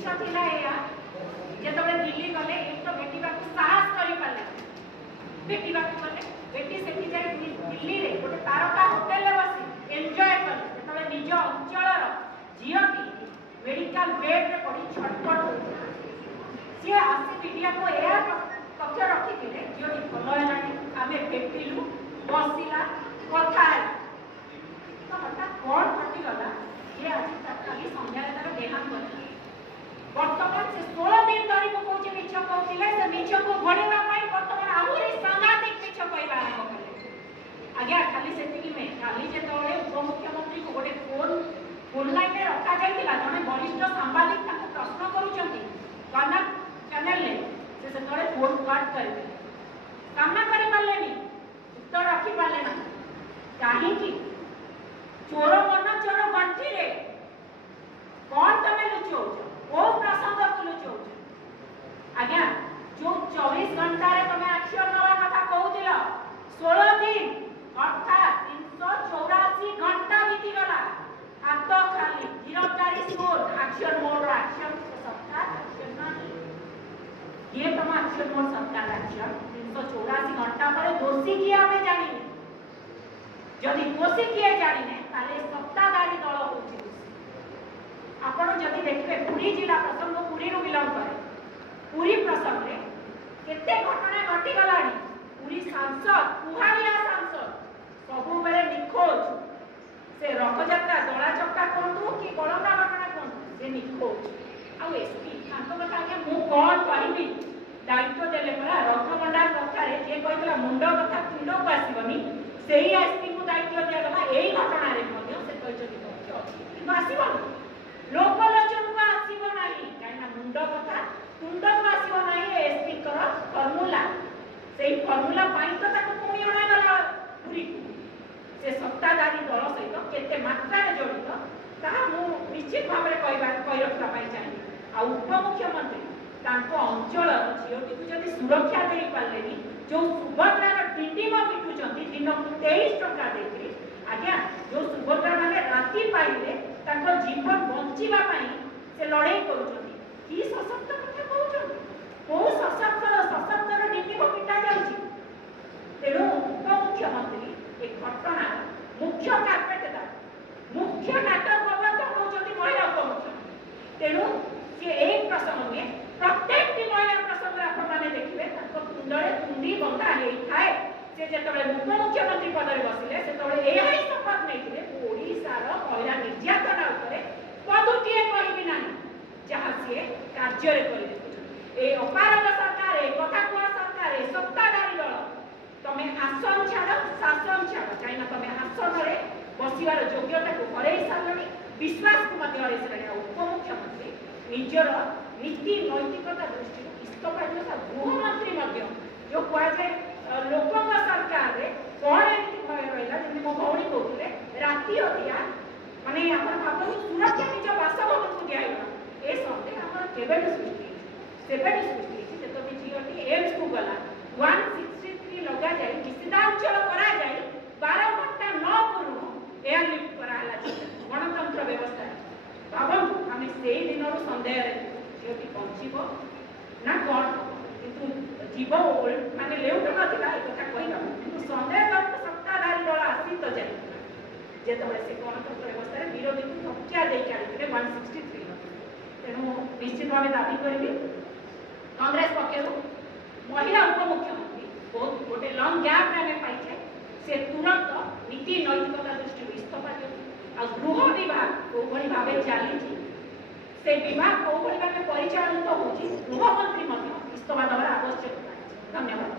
जिनस थिला या जेतबे दिल्ली गले एक तो भेटिबा को साहस करि पाले भेटिबा को गले भेटी सेठी जाय दिल्ली रे गोटे तारका होटल रे बसी एन्जॉय कले जेतबे निज अंचल झियोटी मेडिकल बेड रे पड़ी छटपट होता सी आसी मीडिया को एया तथ्य रखी थिले झियोटी भलो हेलानी आमे भेटिलु बसिला कथा तो हठात कौन घटी गला ये आज खाली संध्या तार देहांत गला वर्तमान से 16 दिन धरी को कोचे मिछ कहथिले से मिछ को घोड़ेवा पाई वर्तमान आहुरी सांघातिक मिछ कहबा आरंभ कले आज्ञा खाली सेतिकी में खाली जे तळे उपमुख्यमंत्री को गोटे फोन लाइन में रखा जाइतिला जने वरिष्ठ सांबादिक ताको प्रश्न करूचंती कनक चैनल ले से तळे फोन काट करबे सामना करि पालेनी उत्तर रखि पाले ना काहे की चोर मन चोर गंठी रे कौन तमे लुचो ओ प्रसंग को लुचो आज्ञा जो 24 घंटा रे तमे एक्शन नवा कथा कहउतिलो 16 दिन अर्थात 384 घंटा बीती गला हाथ खाली गिरफ्तारी स्कोर एक्शन मोड एक्शन सरकार एक्शन नहीं ये तमा एक्शन मोड सरकार एक्शन 384 घंटा पर दोषी किए हमें जानिने जदि दोषी किए जानिने ताले सत्ताधारी दल होची आपण जदि देखबे पुरी जिला प्रसंग पुरी रु बिलंग करे पुरी प्रसंग रे केते घटना घटी गलानी पुरी सांसद कुहारिया सांसद सबु बेले निखोज से रथयात्रा दला चक्का कोंतु कि बळंदा घटना कोंतु से निखोज आ एसपी तांको कथा के मु कोन कहिबी दायित्व देले परा रथ भंडार कथा रे जे कहितला मुंडो कथा तुंडो को आसीबनी सेही एसपी को दायित्व दिया गला एही घटना रे मध्ये से कहितली कि आसीबनी लोकलोचन को आसीबो नाही काइना मुंडो कथा तुंडो को आसीबो नाही एसपी कर फार्मूला सेही फार्मूला पाई तो ताको पुणी अणा गला पुरी से सत्ताधारी दल सहित केते मात्रा रे जड़ित ताहा मु निश्चित भाव रे कहि रखा पाई चाहिए आ उपमुख्यमंत्री तांको अंचल झियोटी को जदि सुरक्षा देई पालेनी जो सुभद्रार टिंडिम पिटुचंती दिन को 23 टका देकरी आज्ञा जो सुभद्रा माने राती पाइले तांको जीवन बंचिबा पाई से लड़ाई करूचंती की सशक्त कथा कहउचंती को सशक्त रे टिंडिम पिटा जाउची तेणु उपमुख्यमंत्री एक घटना मुख्य कार्पेटदार मुख्य नाटक प्रबंधक होचंती महिला उपमुख्यमंत्री तेणु से एक प्रसंग में प्रत्येक महिला प्रसंग आपण माने देखिबे ताको कुंडले कुंडी बंधा हेई थाए से जेतबे उपमुख्यमंत्री पद रे बसिले सेतबे एही शपथ नैथिले ओडिसा रो महिला निर्यातना उपरे पदुटिए कहिबि नाही जहा से कार्य रे करि देखुछ ए अपारग सरकार ए कथा को सरकार ए सत्ताधारी दल तमे आसन छाड़ शासन छाड़ काइना तमे आसन रे बसिवार योग्यता को हरई सारणी विश्वास को मध्य हरई सारणी उपमुख्यमंत्री निजर नीति नैतिकता दृष्टि इस्तफा दिया गृहमंत्री मध्य जो कह जाए लोकों सरकार रे कौन एमती भय रहा जमी मो भौणी कहते राति अधिया माने आपण भाबु सुरक्षा निज बासभवन को दिया ए सन्देह हमर केबे सृष्टि जतो भी झियोटी एम्स को गला 163 लगा जाए निषेधांचल करा जाए 12 घंटा न करू एयरलिफ्ट कराला गणतंत्र व्यवस्था भाबम हमें से दिन सन्देह झियोटी पहुंचीबो ना कौन किंतु जीव माने लेउट नथिला ए कथा कहिला किंतु सन्देह सत्ताधारी दल आसी तो जाय जेतबे से गणतंत्र व्यवस्था रे विरोधी को धक्का दे काढिले 163 तेणु निश्चित भाव दाबी करबी कांग्रेस पक्षरु महिला उपमुख्यमंत्री बहुत गोटे लॉन्ग गैप रे हमें पाइछे से तुरंत नीति नैतिकता दृष्टि इस्तफा दियो आ गृह विभाग को भली भाबे चली से विभाग को भली भाबे परिचालित होची गृह मंत्री इस्तफा देवार आवश्यकता। धन्यवाद।